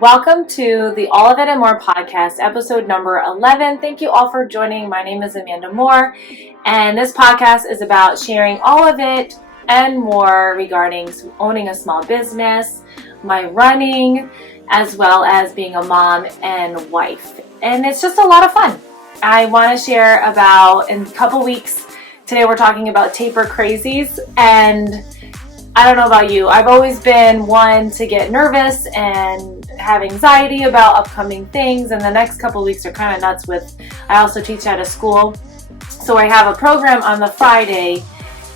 Welcome to the All of It and More podcast, episode number 11. Thank you all for joining. My name is Amanda Moore, and this podcast is about sharing all of it and more regarding owning a small business, my running, as well as being a mom and wife. And it's just a lot of fun. I want to share about, in a couple weeks, today we're talking about Taper Crazies, and I don't know about you, I've always been one to get nervous and have anxiety about upcoming things, and the next couple of weeks are kind of nuts I also teach at a school, so I have a program on the Friday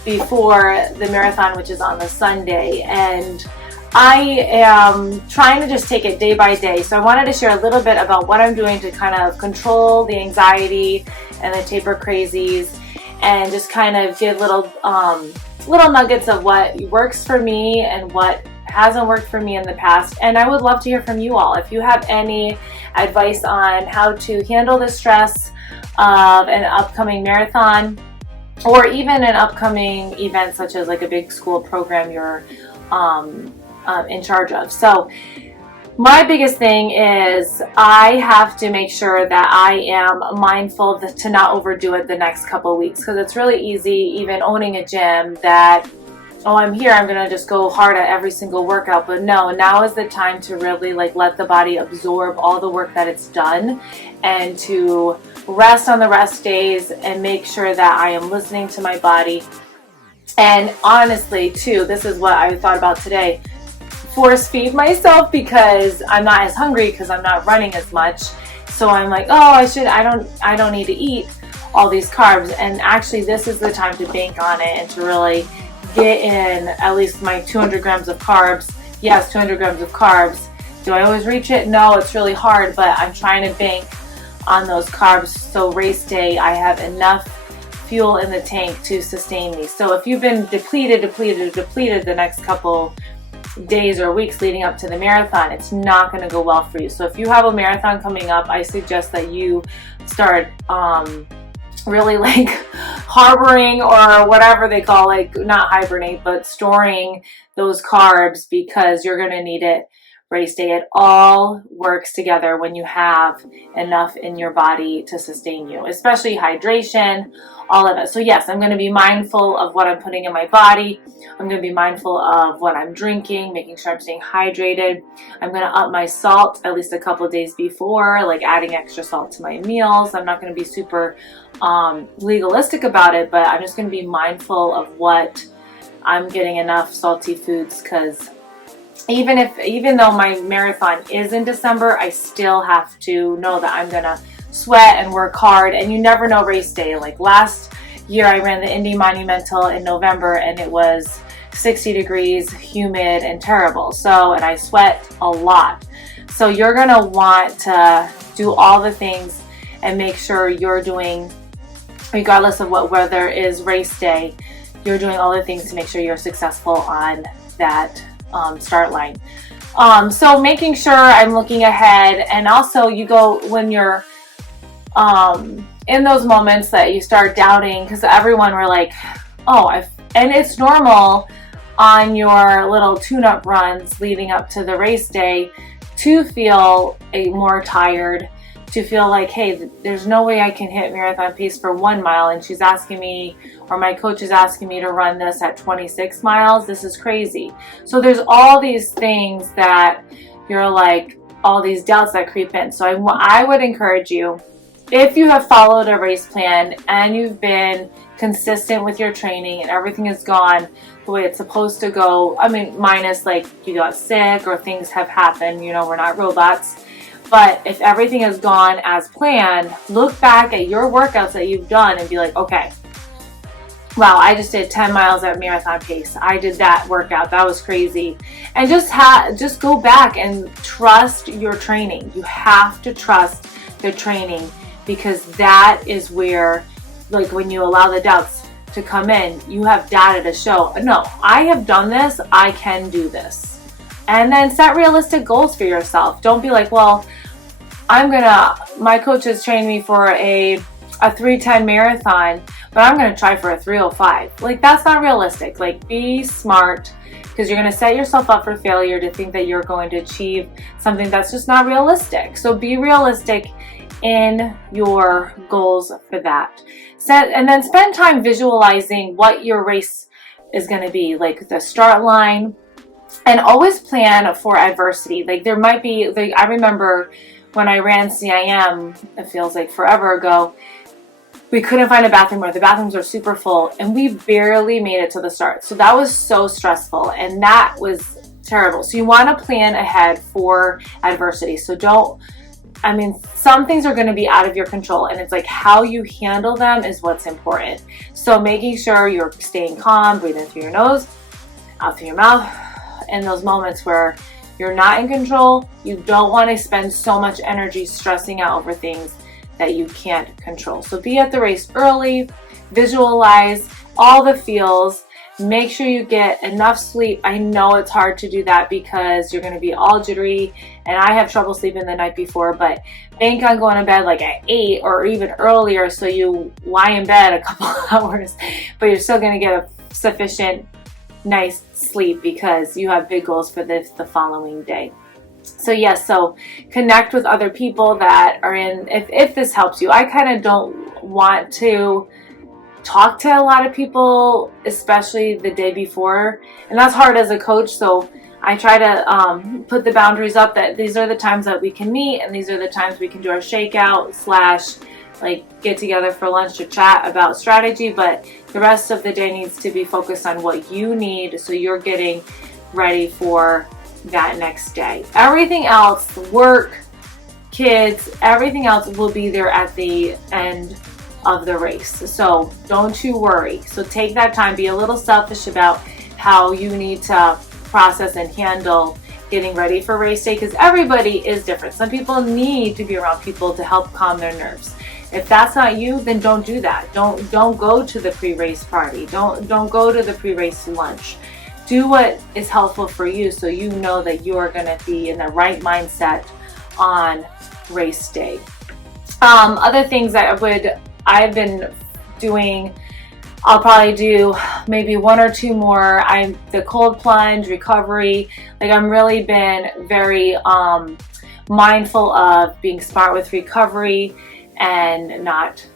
before the marathon, which is on the Sunday, and I am trying to just take it day by day. So I wanted to share a little bit about what I'm doing to kind of control the anxiety and the Taper Crazies, and just kind of give little nuggets of what works for me and what hasn't worked for me in the past. And I would love to hear from you all. If you have any advice on how to handle the stress of an upcoming marathon, or even an upcoming event such as like a big school program you're in charge of. So my biggest thing is I have to make sure that I am mindful to not overdo it the next couple of weeks, because it's really easy, even owning a gym, that, oh, I'm here, I'm going to just go hard at every single workout. But no, now is the time to really let the body absorb all the work that it's done, and to rest on the rest days and make sure that I am listening to my body. And honestly, too, this is what I thought about today. Force feed myself, because I'm not as hungry because I'm not running as much. So I'm like, oh, I don't need to eat all these carbs. And actually, this is the time to bank on it and to really get in at least my 200 grams of carbs. Yes, 200 grams of carbs. Do I always reach it? No, it's really hard, but I'm trying to bank on those carbs so race day I have enough fuel in the tank to sustain me. So if you've been depleted the next couple days or weeks leading up to the marathon, it's not going to go well for you. So if you have a marathon coming up, I suggest that you start really harboring, or whatever they call, not hibernate, but storing those carbs, because you're going to need it race day. It all works together when you have enough in your body to sustain you, especially hydration, all of it. So yes, I'm going to be mindful of what I'm putting in my body. I'm going to be mindful of what I'm drinking, making sure I'm staying hydrated. I'm going to up my salt at least a couple of days before, adding extra salt to my meals. I'm not going to be super legalistic about it, but I'm just going to be mindful of what I'm getting enough salty foods, because even though my marathon is in December, I still have to know that I'm gonna sweat and work hard, and you never know race day. Like last year, I ran the Indy Monumental in November, and it was 60 degrees, humid, and terrible. And I sweat a lot. So you're gonna want to do all the things and make sure you're doing, regardless of what weather is race day, you're doing all the things to make sure you're successful on that start line. So making sure I'm looking ahead, and also when you're in those moments that you start doubting, because everyone were like, and it's normal on your little tune-up runs leading up to the race day to feel more tired, to feel like, hey, there's no way I can hit marathon pace for 1 mile, and she's asking me, or my coach is asking me to run this at 26 miles. This is crazy. So there's all these things that you're like, all these doubts that creep in. So I would encourage you, if you have followed a race plan and you've been consistent with your training and everything has gone the way it's supposed to go, minus you got sick or things have happened, we're not robots. But if everything has gone as planned, look back at your workouts that you've done and be like, okay, wow, I just did 10 miles at marathon pace. I did that workout. That was crazy. And just go back and trust your training. You have to trust the training, because that is where, when you allow the doubts to come in, you have data to show, no, I have done this. I can do this. And then set realistic goals for yourself. Don't be like, well, my coach has trained me for a 3:10 marathon, but I'm going to try for a 3:05. Like, that's not realistic. Like, be smart, because you're going to set yourself up for failure to think that you're going to achieve something that's just not realistic. So be realistic in your goals for that. And then spend time visualizing what your race is going to be, like the start line, and always plan for adversity. Like, there might be, like, I remember when I ran CIM, it feels like forever ago, we couldn't find a bathroom, or the bathrooms were super full, and we barely made it to the start. So that was so stressful, and that was terrible. So you want to plan ahead for adversity. So some things are going to be out of your control, and it's like how you handle them is what's important. So making sure you're staying calm, breathing through your nose, out through your mouth. In those moments where you're not in control, you don't want to spend so much energy stressing out over things that you can't control. So be at the race early, visualize all the feels, make sure you get enough sleep. I know it's hard to do that because you're going to be all jittery, and I have trouble sleeping the night before, but bank on going to bed like at 8 or even earlier, so you lie in bed a couple hours, but you're still going to get a sufficient nice sleep because you have big goals for the following day. So yes, so connect with other people that are in, if this helps you. I kind of don't want to talk to a lot of people, especially the day before, and that's hard as a coach. So I try to put the boundaries up that these are the times that we can meet, and these are the times we can do our shakeout / like get together for lunch to chat about strategy, but the rest of the day needs to be focused on what you need, so you're getting ready for that next day. Everything else, work, kids, everything else will be there at the end of the race. So don't you worry. So take that time, be a little selfish about how you need to process and handle getting ready for race day, because everybody is different. Some people need to be around people to help calm their nerves. If that's not you, then don't do that. Don't go to the pre-race party. Don't go to the pre-race lunch. Do what is helpful for you, so you know that you are going to be in the right mindset on race day. Other things that I've been doing, I'll probably do maybe 1 or 2 more. The cold plunge, recovery. Like, I'm really been very mindful of being smart with recovery and not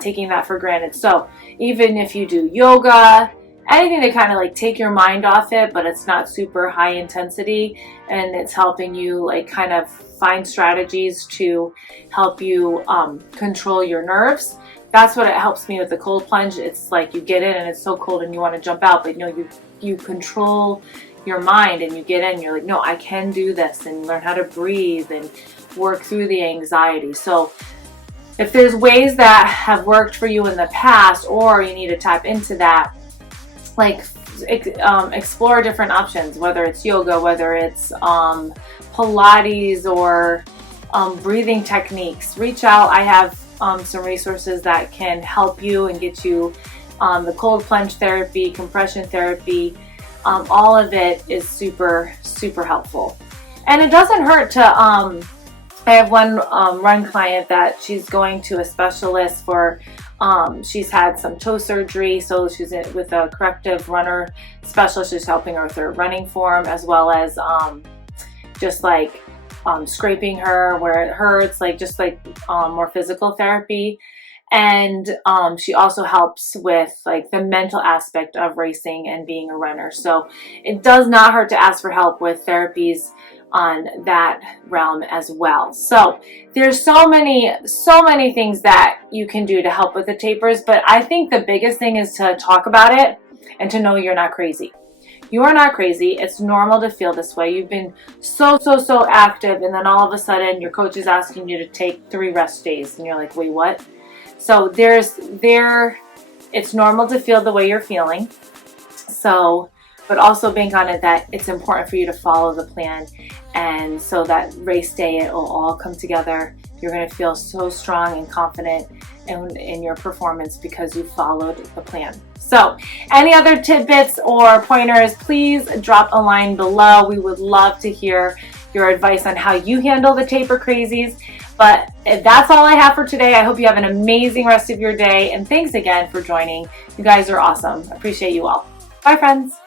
taking that for granted. So even if you do yoga, anything to kind of like take your mind off it, but it's not super high intensity, and it's helping you like kind of find strategies to help you control your nerves. That's what it helps me with the cold plunge. It's like you get in and it's so cold and you want to jump out, but you control your mind and you get in and you're like, no, I can do this, and learn how to breathe and work through the anxiety. So if there's ways that have worked for you in the past, or you need to tap into that, like explore different options, whether it's yoga, whether it's Pilates, or breathing techniques. Reach out. I have some resources that can help you and get you the cold plunge therapy, compression therapy. All of it is super, super helpful. And it doesn't hurt to, I have one run client that she's going to a specialist for, she's had some toe surgery, so she's with a corrective runner specialist who's helping her with her running form, as well as just like scraping her where it hurts, like just like more physical therapy. And she also helps with like the mental aspect of racing and being a runner. So it does not hurt to ask for help with therapies on that realm as well. So there's so many things that you can do to help with the tapers, but I think the biggest thing is to talk about it and to know you're not crazy. You are not crazy. It's normal to feel this way. You've been so active, and then all of a sudden your coach is asking you to take 3 rest days, and you're like, wait, what? So it's normal to feel the way you're feeling. So, but also bank on it that it's important for you to follow the plan, and so that race day it will all come together. You're going to feel so strong and confident in your performance because you followed the plan. So any other tidbits or pointers, please drop a line below. We would love to hear your advice on how you handle the Taper Crazies. But that's all I have for today. I hope you have an amazing rest of your day. And thanks again for joining. You guys are awesome. Appreciate you all. Bye, friends.